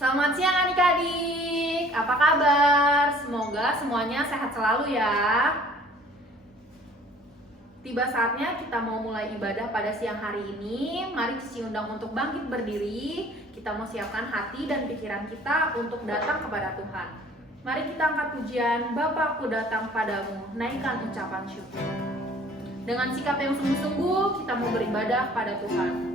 Selamat siang adik-adik, apa kabar? Semoga semuanya sehat selalu ya. Tiba saatnya kita mau mulai ibadah pada siang hari ini. Mari Cici undang untuk bangkit berdiri. Kita mau siapkan hati dan pikiran kita untuk datang kepada Tuhan. Mari kita angkat pujian, Bapakku datang padamu, naikkan ucapan syukur. Dengan sikap yang sungguh-sungguh kita mau beribadah pada Tuhan.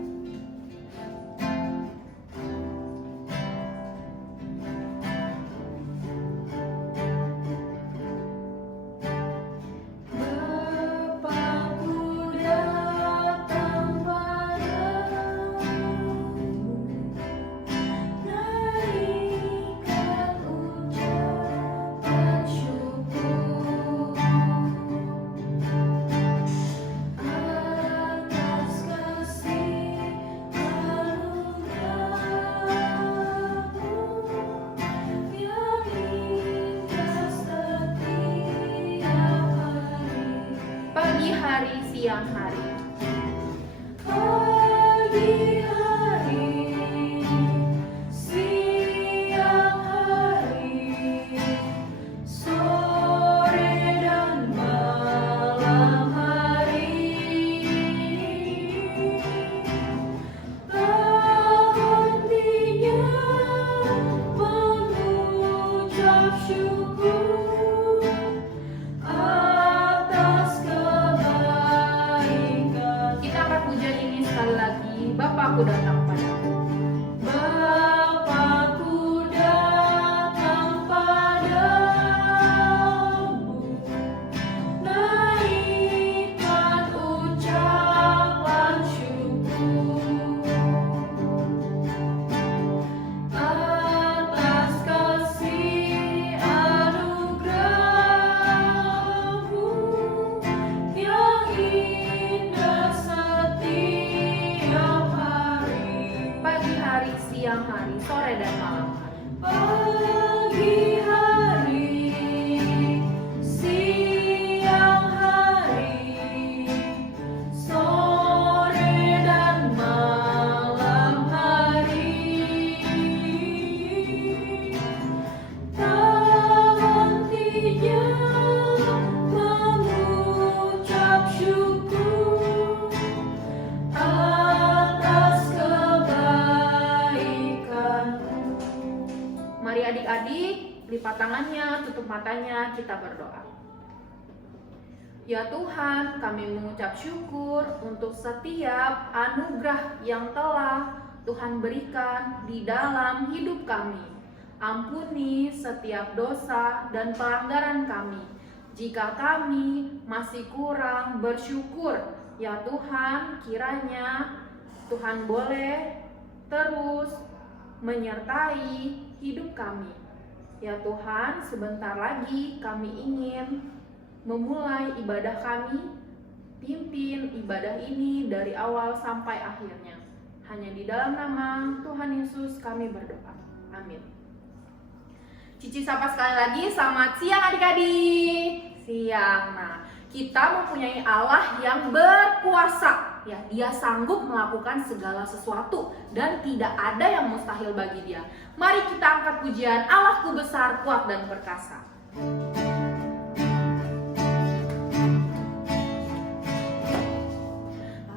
Siang hari. Pagi hari, siang hari, sore dan malam hari, tak hentinya mengucap syukur. Bapakku datang padamu. Bapakku datang padamu, naikkan ucapan syukur atas kasih anugerah-Mu yang indah setiap siang hari, sore dan malam hari. Pagi hari, siang hari, sore dan malam hari, tak hentinya mengucap syukur atas Mari adik-adik, lipat tangannya, tutup matanya, kita berdoa. Ya Tuhan, kami mengucap syukur untuk setiap anugerah yang telah Tuhan berikan di dalam hidup kami. Ampuni setiap dosa dan pelanggaran kami. Jika kami masih kurang bersyukur, ya Tuhan, kiranya Tuhan boleh terus menyertai hidup kami. Ya Tuhan, sebentar lagi kami ingin memulai ibadah kami. Pimpin ibadah ini dari awal sampai akhirnya. Hanya di dalam nama Tuhan Yesus kami berdoa. Amin. Cici sapa sekali lagi, selamat siang adik-adik. Siang. Nah, kita mempunyai Allah yang berkuasa. Ya, Dia sanggup melakukan segala sesuatu dan tidak ada yang mustahil bagi Dia. Mari kita angkat pujian, Allahku besar, kuat dan perkasa.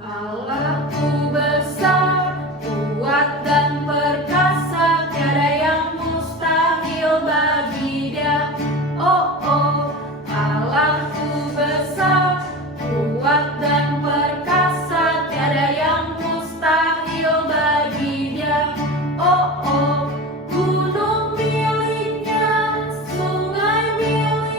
Allahku besar, kuat dan perkasa, tiada yang mustahil bagi Dia. Oh, oh, Allahku besar, kuat dan perkasa, tiada yang mustahil bagi Dia. Oh, oh, gunung miliknya, sungai miliknya.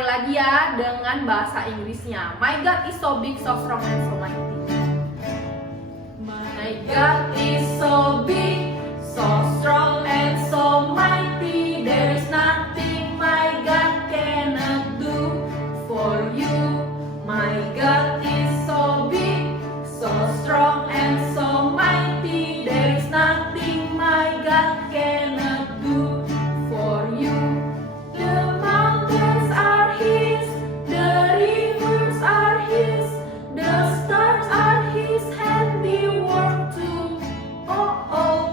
sekali lagi ya dengan bahasa Inggrisnya. My God is so big, so strong, and so mighty. My God is so big, so strong, and so mighty. There is nothing my God cannot do for you. My God is so big, so strong, and so mighty. There is nothing my God cannot do for you. The mountains are His, the rivers are His, the stars are His handiwork too. Oh oh,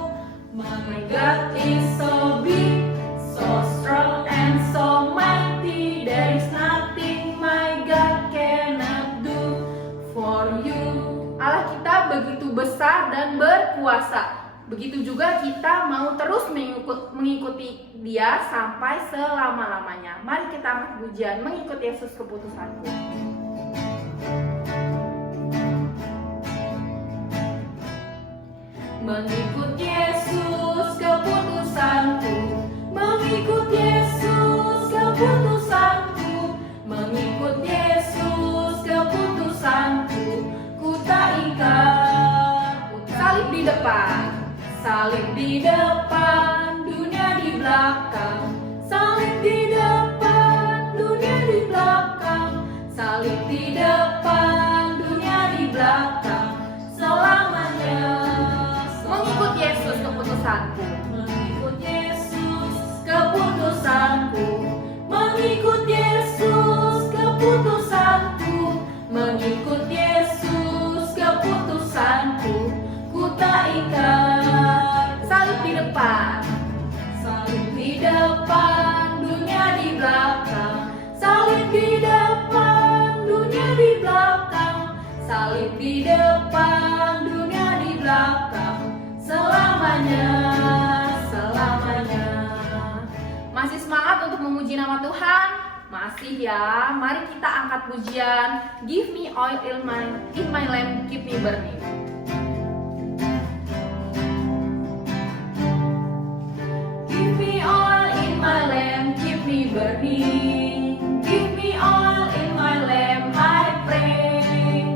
my God is so big, so strong, and so mighty. There is nothing my God cannot do for you. Allah kita begitu besar dan berkuasa. Begitu juga kita mau terus mengikuti Dia sampai selama-lamanya. Mari kita angkat pujian mengikut Yesus keputusanku. Mengikut Yesus keputusanku, mengikut Yesus keputusanku, mengikut Yesus keputusanku, ku tak ingkar. Salib di depan, salib di depan, dunia di belakang. Salib di depan, dunia di belakang. Salib di depan, dunia di belakang. Selamanya mengikut Yesus keputusanku, mengikut Yesus keputusanku, mengikut Yesus keputusanku, mengikut Yesus keputusanku, ku tak ingkar. Salib di depan, salib di depan, dunia di belakang. Salib di depan, dunia di belakang. Salib di depan, dunia di belakang. Selamanya, selamanya. Masih semangat untuk memuji nama Tuhan? Masih ya. Mari kita angkat pujian Give me oil in my lamp, keep me burning. Give me oil in my lamp, keep me burning. Give me oil in my lamp, I pray.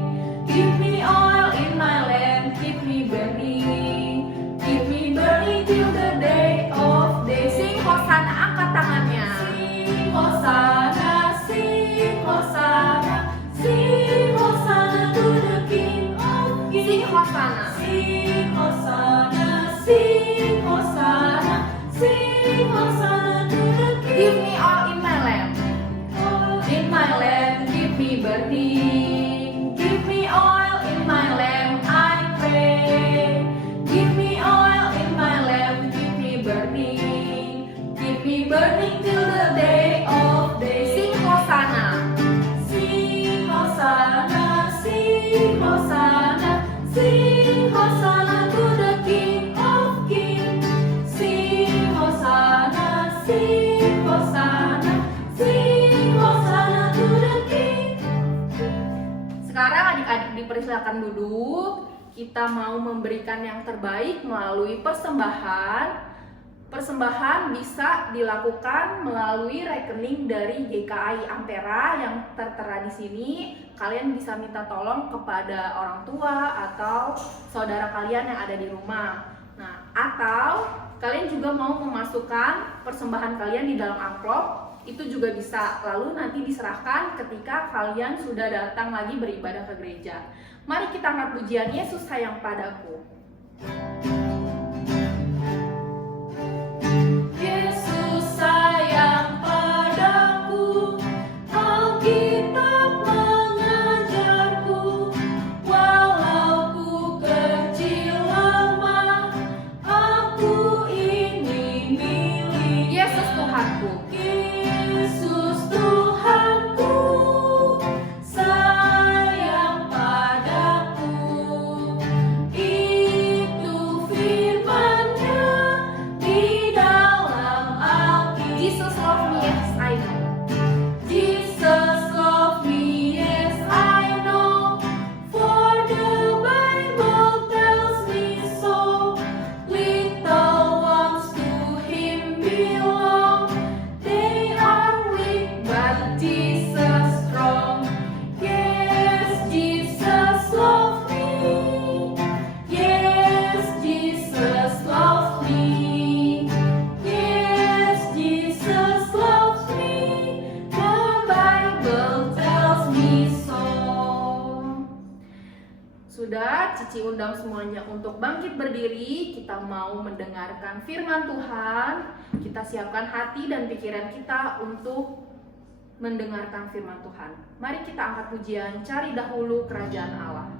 Give me oil in my lamp, keep me burning. Keep me burning till the day of day. Sing Hosana, angkat tangannya. Sing Hosana, sing Hosana, sing Hosana to the King of Kings. Sing Hosana, sing Hosana, sing Hosana, sing Hosana to the King. Give me oil in my lamp, in my lamp, keep me burning. Give me oil in my lamp, I pray. Give me oil in my lamp, keep me burning. Keep me burning till the day of day. Sing Hosana, sing Hosana, sing Hosana, sing Hosana to the King of Kings. Sing Hosana, sing Hosana, sing Hosana to the King. Sekarang adik-adik dipersilakan duduk. Kita mau memberikan yang terbaik melalui persembahan. Persembahan bisa dilakukan melalui rekening dari GKI Ampera yang tertera di sini. Kalian bisa minta tolong kepada orang tua atau saudara kalian yang ada di rumah. Nah, atau kalian juga mau memasukkan persembahan kalian di dalam amplop, itu juga bisa. Lalu nanti diserahkan ketika kalian sudah datang lagi beribadah ke gereja. Mari kita angkat pujian Yesus sayang padaku. Yesus sayang padaku, Alkitab mengajarku, walau ku kecil lemah, aku ini milik Yesus Tuhanku. Yesus Tuhanku, sayang padaku, itu Cici undang semuanya untuk bangkit berdiri. Kita mau mendengarkan firman Tuhan. Kita siapkan hati dan pikiran kita untuk mendengarkan firman Tuhan. Mari kita angkat pujian, cari dahulu kerajaan Allah.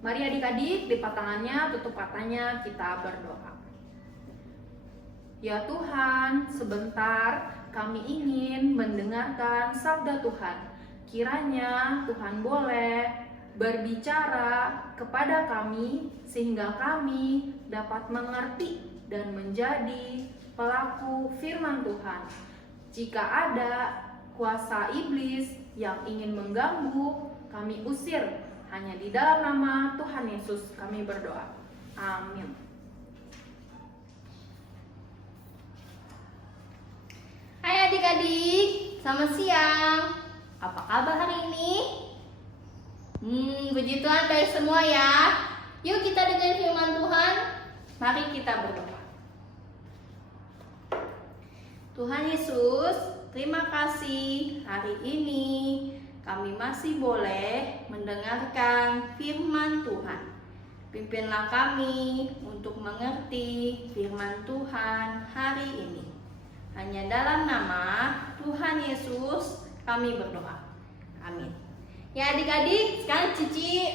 Mari adik-adik, lipat tangannya, tutup matanya, kita berdoa. Ya Tuhan, sebentar kami ingin mendengarkan sabda Tuhan. Kiranya Tuhan boleh berbicara kepada kami sehingga kami dapat mengerti dan menjadi pelaku firman Tuhan. Jika ada kuasa iblis yang ingin mengganggu, kami usir. Hanya di dalam nama Tuhan Yesus kami berdoa. Amin. Hai adik-adik, selamat siang. Apa kabar hari ini? Puji Tuhan baik semua ya. Yuk kita dengar firman Tuhan. Mari kita berdoa. Tuhan Yesus, terima kasih hari ini kami masih boleh mendengarkan firman Tuhan. Pimpinlah kami untuk mengerti firman Tuhan hari ini. Hanya dalam nama Tuhan Yesus kami berdoa. Amin. Ya adik-adik, sekarang Cici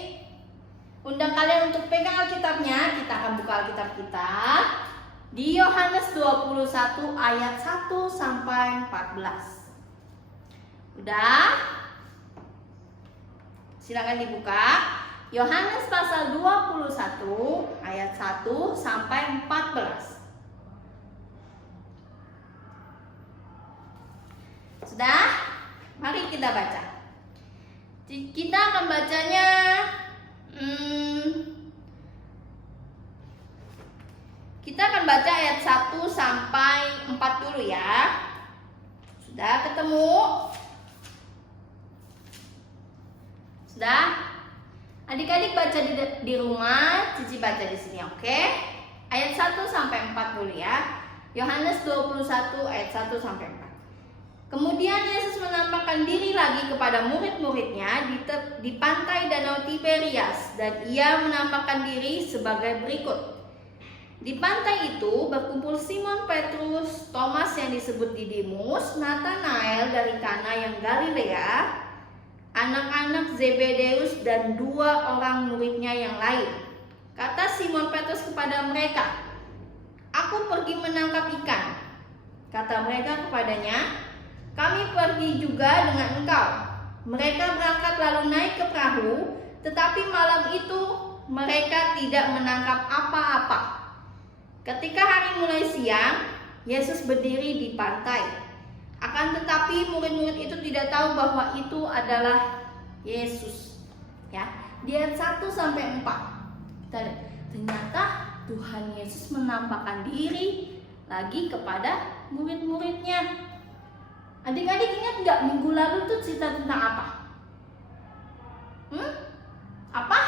undang kalian untuk pegang Alkitabnya. Kita akan buka Alkitab kita di Yohanes 21 ayat 1 sampai 14. Udah? Silakan dibuka. Yohanes pasal 21 ayat 1 sampai 14. Sudah? Mari kita baca. Kita akan bacanya kita akan baca ayat 1 sampai 4 dulu ya. Sudah ketemu? Sudah? Adik-adik baca di rumah, Cici baca di sini, oke? Ayat 1 sampai 4 dulu ya. Yohanes 21 ayat 1 sampai 4. Kemudian Yesus menampakkan diri lagi kepada murid-muridnya di pantai Danau Tiberias, dan ia menampakkan diri sebagai berikut. Di pantai itu berkumpul Simon Petrus, Thomas yang disebut Didimus, Nathanael dari Kana yang Galilea, anak-anak Zebedeus, dan 2 orang muridnya yang lain. Kata Simon Petrus kepada mereka, "Aku pergi menangkap ikan." Kata mereka kepadanya, "Kami pergi juga dengan engkau." Mereka berangkat lalu naik ke perahu, tetapi malam itu mereka tidak menangkap apa-apa. Ketika hari mulai siang, Yesus berdiri di pantai. Akan tetapi murid-murid itu tidak tahu bahwa itu adalah Yesus. Ya, di ayat 1 sampai 4. Ternyata Tuhan Yesus menampakkan diri lagi kepada murid-muridnya. Adik-adik ingat nggak minggu lalu tuh cerita tentang apa? Apa?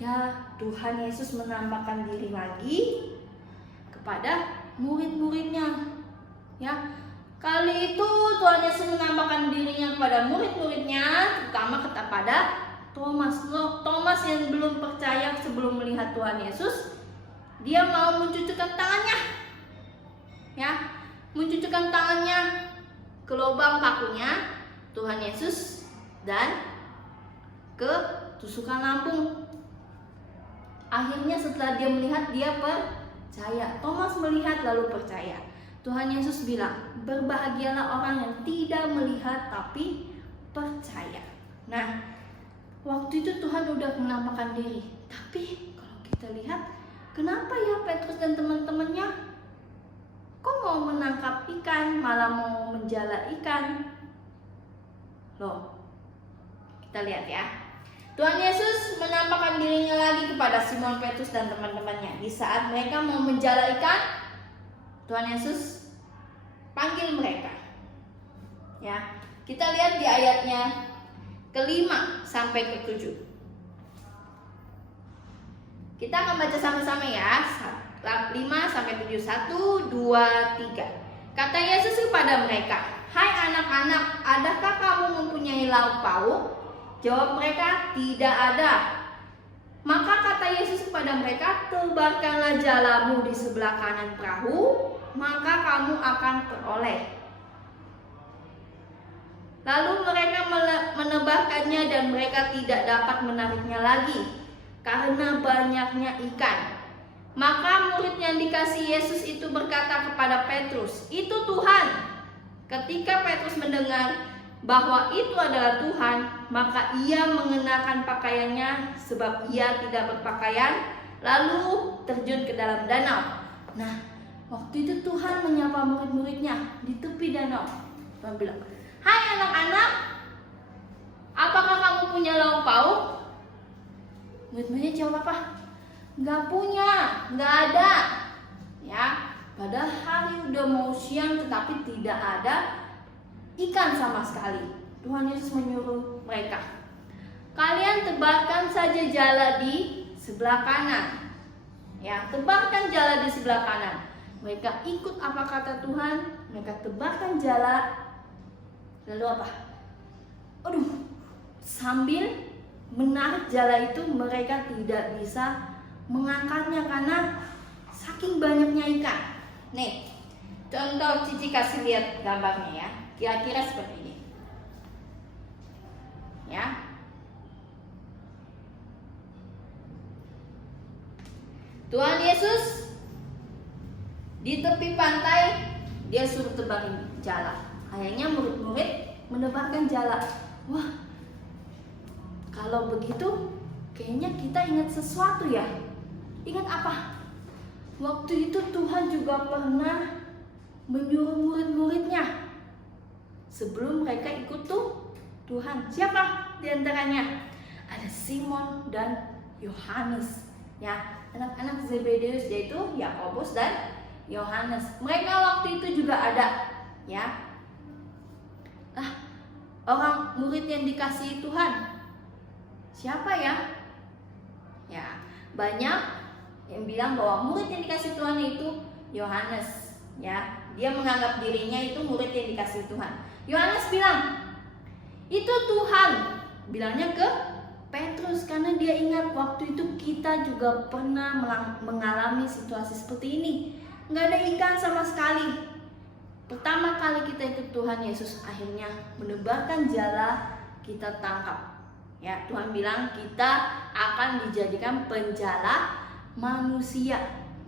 Ya, Tuhan Yesus menampakkan diri lagi kepada murid-muridnya. Ya, kali itu Tuhan Yesus menampakkan dirinya kepada murid-muridnya, terutama kepada Thomas yang belum percaya sebelum melihat Tuhan Yesus, dia mau mencucukkan tangannya, ya, mencucukkan tangannya ke lubang pakunya Tuhan Yesus dan ke tusukan lambung. Akhirnya setelah dia melihat, dia percaya. Thomas melihat lalu percaya. Tuhan Yesus bilang, berbahagialah orang yang tidak melihat tapi percaya. Nah, waktu itu Tuhan udah menampakkan diri. Tapi kalau kita lihat, kenapa ya Petrus dan teman-temannya kok mau menangkap ikan, malah mau menjala ikan? Loh, kita lihat ya. Tuhan Yesus menampakkan dirinya lagi kepada Simon Petrus dan teman-temannya. Di saat mereka mau menjala ikan, Tuhan Yesus panggil mereka. Ya, kita lihat di ayatnya ke-5 sampai ke-7. Kita akan baca sama-sama ya. 5 sampai 7. 1, 2, 3. Kata Yesus kepada mereka, "Hai anak-anak, adakah kamu mempunyai lauk pauk?" Jawab mereka, "Tidak ada." Maka kata Yesus kepada mereka, "Tebarkanlah jalamu di sebelah kanan perahu, maka kamu akan peroleh." Lalu mereka menebarkannya dan mereka tidak dapat menariknya lagi karena banyaknya ikan. Maka murid yang dikasihi Yesus itu berkata kepada Petrus, "Itu Tuhan." Ketika Petrus mendengar bahwa itu adalah Tuhan, maka ia mengenakan pakaiannya sebab ia tidak berpakaian, lalu terjun ke dalam danau. Nah, waktu itu Tuhan menyapa murid-muridnya di tepi danau. Tuhan bilang, "Hai anak-anak, apakah kamu punya lauk pauk?" Murid-muridnya jawab apa? "Nggak punya, nggak ada." Ya, padahal hari udah mau siang tetapi tidak ada ikan sama sekali. Tuhan Yesus menyuruh mereka, "Kalian tebarkan saja jala di sebelah kanan." Ya, tebarkan jala di sebelah kanan. Mereka ikut apa kata Tuhan, mereka tebarkan jala. Lalu apa? Sambil menarik jala itu mereka tidak bisa mengangkatnya karena saking banyaknya ikan. Nih, contoh Cici kasih lihat gambarnya ya. Kira-kira seperti ini. Ya. Tuhan Yesus di tepi pantai, dia suruh tebarin jala. Akhirnya murid-murid menebarkan jala. Wah, kalau begitu kayaknya kita ingat sesuatu ya. Ingat apa? Waktu itu Tuhan juga pernah menyuruh murid-muridnya sebelum mereka ikut Tuhan. Siapa di antaranya? Ada Simon dan Yohanes. Ya, anak-anak Zebedeus, yaitu Yakobus dan Yohanes. Mereka waktu itu juga ada, ya. Orang murid yang dikasihi Tuhan. Siapa ya? Ya, banyak yang bilang bahwa murid yang dikasihi Tuhan itu Yohanes, ya. Dia menganggap dirinya itu murid yang dikasihi Tuhan. Yohanes bilang, "Itu Tuhan." Bilangnya ke Petrus karena dia ingat waktu itu kita juga pernah mengalami situasi seperti ini. Nggak ada ikan sama sekali. Pertama kali kita ikut Tuhan Yesus, akhirnya menebarkan jala, kita tangkap. Ya, Tuhan bilang kita akan dijadikan penjala manusia.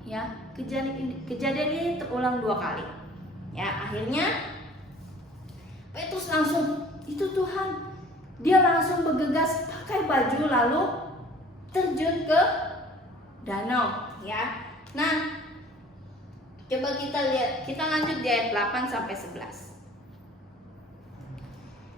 Ya, kejadian ini terulang 2 kali. Ya, akhirnya Petrus langsung, "Itu Tuhan." Dia langsung bergegas pakai baju lalu terjun ke danau, ya. Nah, coba kita lihat, kita lanjut di ayat 8 sampai 11.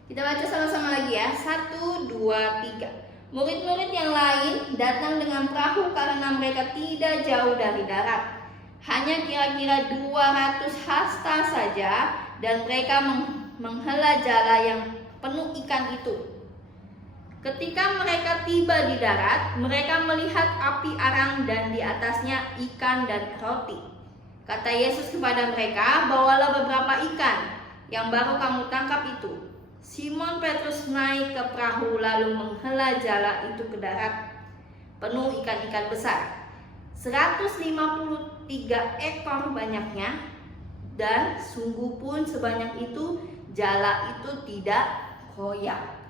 Kita baca sama-sama lagi ya. 1, 2, 3. Murid-murid yang lain datang dengan perahu karena mereka tidak jauh dari darat. Hanya kira-kira 200 hasta saja dan mereka menghela jala yang penuh ikan itu. Ketika mereka tiba di darat, mereka melihat api arang dan di atasnya ikan dan roti. Kata Yesus kepada mereka, "Bawalah beberapa ikan yang baru kamu tangkap itu." Simon Petrus naik ke perahu lalu menghela jala itu ke darat penuh ikan-ikan besar. 153 ekor banyaknya, dan sungguh pun sebanyak itu jala itu tidak koyak.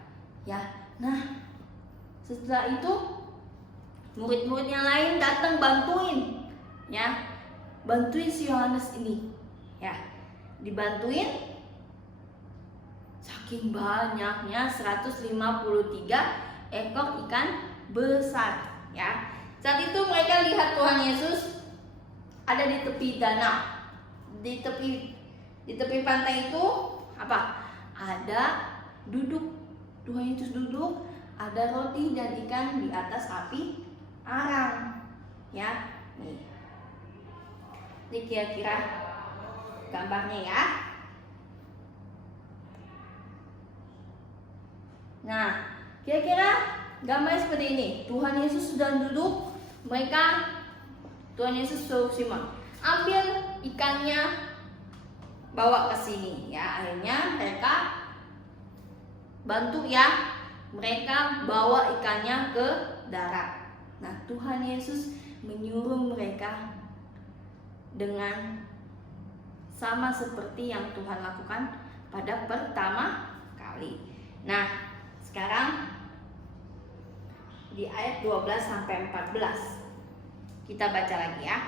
Ya, nah setelah itu murid-murid yang lain datang bantuin, ya, bantuin si Yohanes ini, ya, dibantuin. Saking banyaknya 153 ekor ikan besar, ya. Saat itu mereka lihat Tuhan Yesus ada di tepi danau. Di tepi pantai itu apa? Ada duduk. Tuhan Yesus duduk, ada roti dan ikan di atas api arang. Ya. Nih. Ini kira-kira gambarnya ya. Nah, kira-kira gambarnya seperti ini. Tuhan Yesus sedang duduk, Tuhan Yesus suruh Simon, ambil ikannya, bawa ke sini. Ya, akhirnya mereka bantu ya. Mereka bawa ikannya ke darat. Nah, Tuhan Yesus menyuruh mereka dengan sama seperti yang Tuhan lakukan pada pertama kali. Nah, sekarang di ayat 12 sampai 14. Kita baca lagi ya.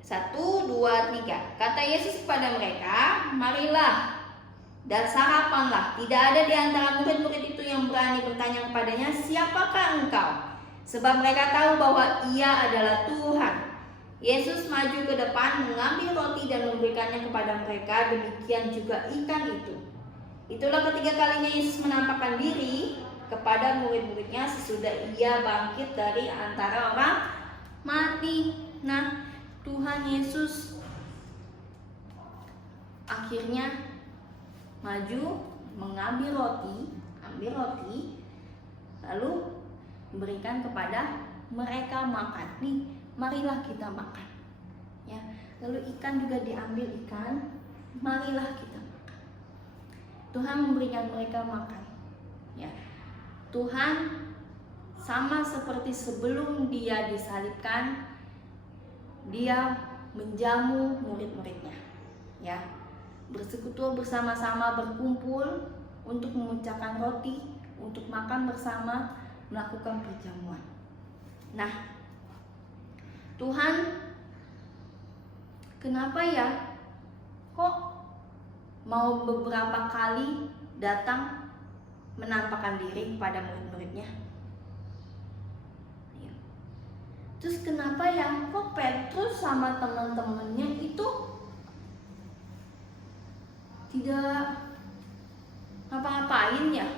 1, 2, 3. Kata Yesus kepada mereka, marilah dan sarapanlah. Tidak ada di antara murid-murid itu yang berani bertanya kepadanya, siapakah engkau? Sebab mereka tahu bahwa ia adalah Tuhan. Yesus maju ke depan, mengambil roti dan memberikannya kepada mereka, demikian juga ikan itu. Itulah ketiga kalinya Yesus menampakkan diri kepada murid-muridnya sesudah ia bangkit dari antara orang mati. Nah, Tuhan Yesus akhirnya maju, mengambil ambil roti, lalu memberikan kepada mereka makan. Nih, marilah kita makan. Ya, lalu ikan juga diambil ikan, marilah kita makan. Tuhan memberikan mereka makan. Ya, Tuhan sama seperti sebelum dia disalibkan, dia menjamu murid-muridnya. Ya, bersekutu bersama-sama, berkumpul untuk memecahkan roti, untuk makan bersama, melakukan perjamuan. Nah, Tuhan kenapa ya kok mau beberapa kali datang menampakkan diri kepada murid-muridnya? Terus kenapa ya kok Petrus sama teman-temannya itu tidak ngapa-ngapain ya?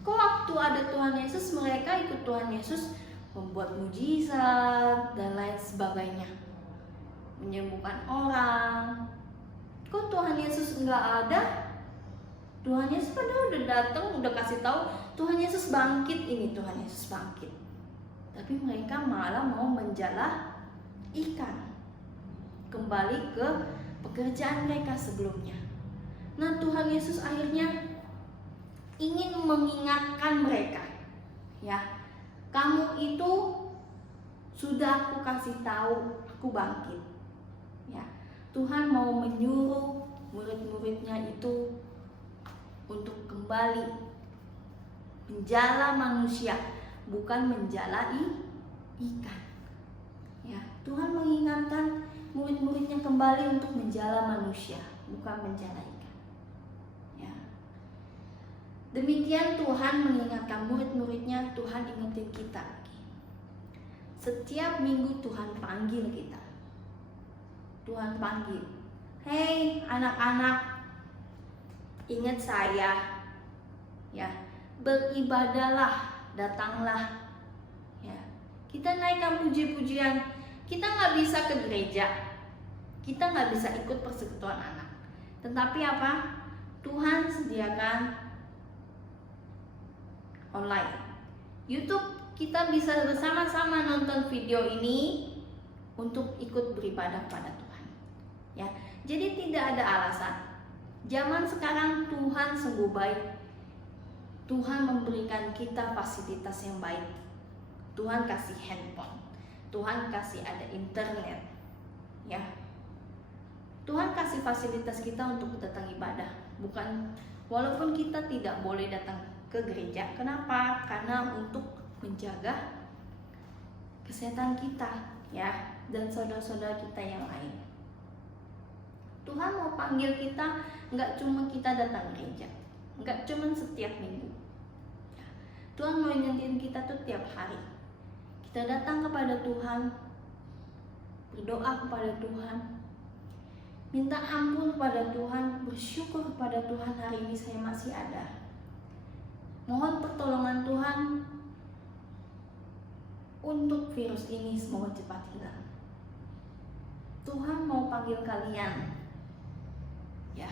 Kok waktu ada Tuhan Yesus mereka ikut Tuhan Yesus membuat mujizat dan lain sebagainya, menyembuhkan orang. Kok Tuhan Yesus nggak ada? Tuhan Yesus padahal udah datang, udah kasih tahu Tuhan Yesus bangkit, ini Tuhan Yesus bangkit. Tapi mereka malah mau menjala ikan, kembali ke pekerjaan mereka sebelumnya. Nah, Tuhan Yesus akhirnya ingin mengingatkan mereka, ya, kamu itu sudah aku kasih tahu, aku bangkit. Ya, Tuhan mau menyuruh murid-muridnya itu untuk kembali menjala manusia, bukan menjala ikan. Ya, Tuhan mengingatkan murid-muridnya kembali untuk menjala manusia, bukan menjala ikan. Ya. Demikian Tuhan mengingatkan murid-muridnya, Tuhan ingetin kita lagi. Setiap minggu Tuhan panggil kita. Tuhan panggil, hei anak-anak, ingat saya, ya, beribadahlah, datanglah. Ya, kita naikkan puji-pujian. Kita nggak bisa ke gereja, kita nggak bisa ikut persekutuan anak. Tetapi apa? Tuhan sediakan online, YouTube. Kita bisa bersama-sama nonton video ini untuk ikut beribadah pada Tuhan. Ya, Jadi tidak ada alasan. Zaman sekarang Tuhan sungguh baik. Tuhan memberikan kita fasilitas yang baik. Tuhan kasih handphone. Tuhan kasih ada internet. Ya. Tuhan kasih fasilitas kita untuk datang ibadah. Bukan, walaupun kita tidak boleh datang ke gereja. Kenapa? Karena untuk menjaga kesehatan kita, ya, dan saudara-saudara kita yang lain. Tuhan mau panggil kita, nggak cuma kita datang gereja, nggak cuma setiap minggu. Tuhan mau nyentuhin kita tuh tiap hari. Kita datang kepada Tuhan, berdoa kepada Tuhan, minta ampun kepada Tuhan, bersyukur kepada Tuhan hari ini saya masih ada. Mohon pertolongan Tuhan untuk virus ini semoga cepat hilang. Tuhan mau panggil kalian, ya,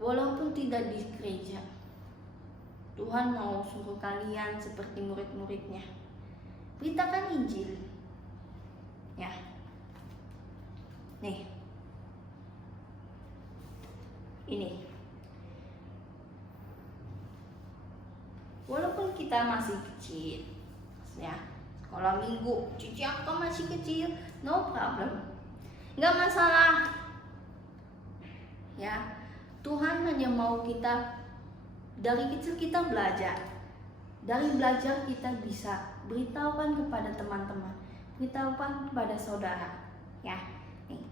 walaupun tidak di gereja. Tuhan mau suruh kalian seperti murid-muridnya, beritakan Injil, ya. Nih, ini, walaupun kita masih kecil, ya, sekolah minggu, cuci apa masih kecil, no problem, nggak masalah, ya. Tuhan hanya mau kita dari kecil kita belajar. Dari belajar kita bisa beritahukan kepada teman-teman, beritahukan kepada saudara, ya. Nih,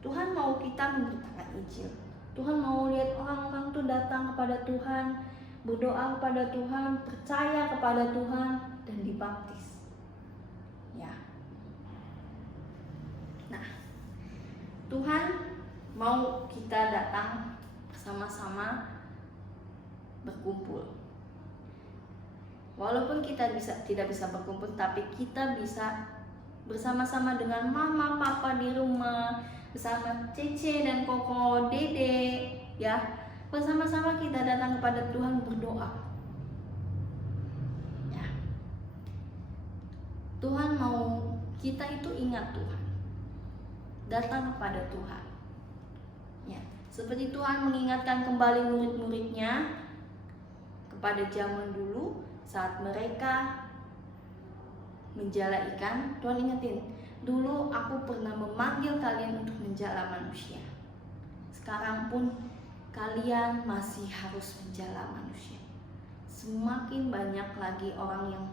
Tuhan mau kita memberitakan Injil. Tuhan mau lihat orang-orang tuh datang kepada Tuhan, berdoa kepada Tuhan, percaya kepada Tuhan, dan dibaptis, ya. Nah, Tuhan mau kita datang bersama-sama berkumpul. Walaupun kita tidak bisa berkumpul, tapi kita bisa bersama-sama dengan mama, papa di rumah, bersama Cece dan Koko, Dede, ya. Bersama-sama kita datang kepada Tuhan berdoa. Ya. Tuhan mau kita itu ingat Tuhan. Datang kepada Tuhan. Ya. Seperti Tuhan mengingatkan kembali murid-muridnya pada zaman dulu saat mereka menjala ikan. Tuhan ingetin, dulu aku pernah memanggil kalian untuk menjala manusia. Sekarang pun kalian masih harus menjala manusia. Semakin banyak lagi orang yang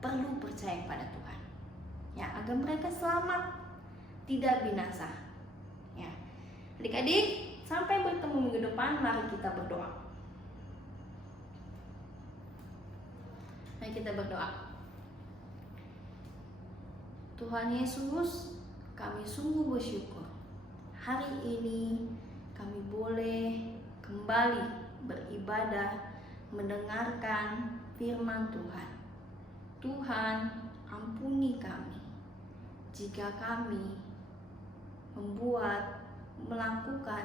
perlu percaya pada Tuhan, ya, agar mereka selamat, tidak binasa, ya. Adik-adik, sampai bertemu minggu depan, mari kita berdoa. Mari kita berdoa. Tuhan Yesus, kami sungguh bersyukur hari ini kami boleh kembali beribadah, mendengarkan firman Tuhan. Tuhan, ampuni kami jika kami melakukan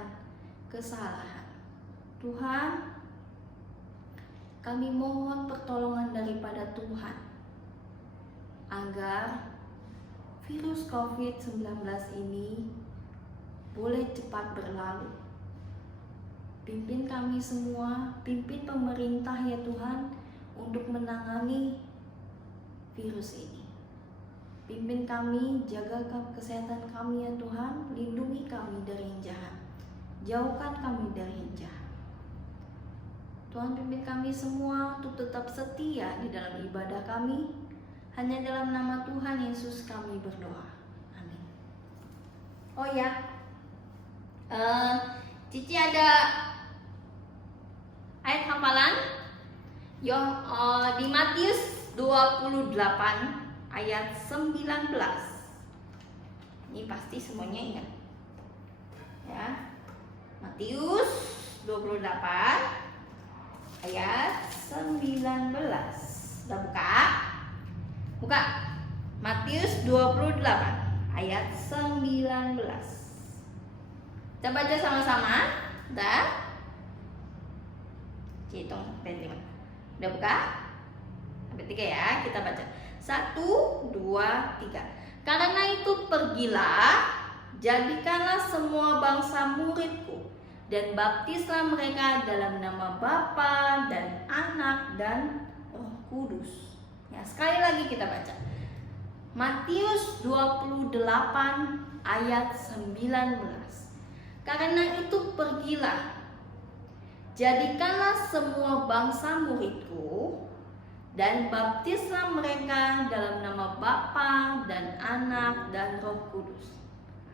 kesalahan. Tuhan, kami mohon pertolongan daripada Tuhan agar virus COVID-19 ini boleh cepat berlalu. Pimpin kami semua, pimpin pemerintah ya Tuhan untuk menangani virus ini. Pimpin kami, jaga kesehatan kami ya Tuhan, lindungi kami dari yang jahat, jauhkan kami dari yang jahat. Tuhan, pimpin kami semua untuk tetap setia di dalam ibadah kami. Hanya dalam nama Tuhan Yesus kami berdoa. Amin. Oh ya, Cici ada ayat hafalan di Matius 28 ayat 19. Ini pasti semuanya ingat, ya. Matius 28 ayat 19. Sudah buka? Buka. Matius 28 ayat 19. Kita baca sama-sama. Udah? Hitung sampai 5. Udah buka? Sampai 3 ya. Kita baca. 1, 2, 3. Karena itu pergilah jadikanlah semua bangsa muridku, dan baptislah mereka dalam nama Bapa dan Anak dan Roh Kudus. Ya, sekali lagi kita baca. Matius 28 ayat 19. Karena itu pergilah, jadikanlah semua bangsa muridku, dan baptislah mereka dalam nama Bapa dan Anak dan Roh Kudus.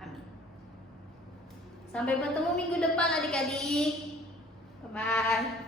Amin. Sampai bertemu minggu depan adik-adik. Bye-bye.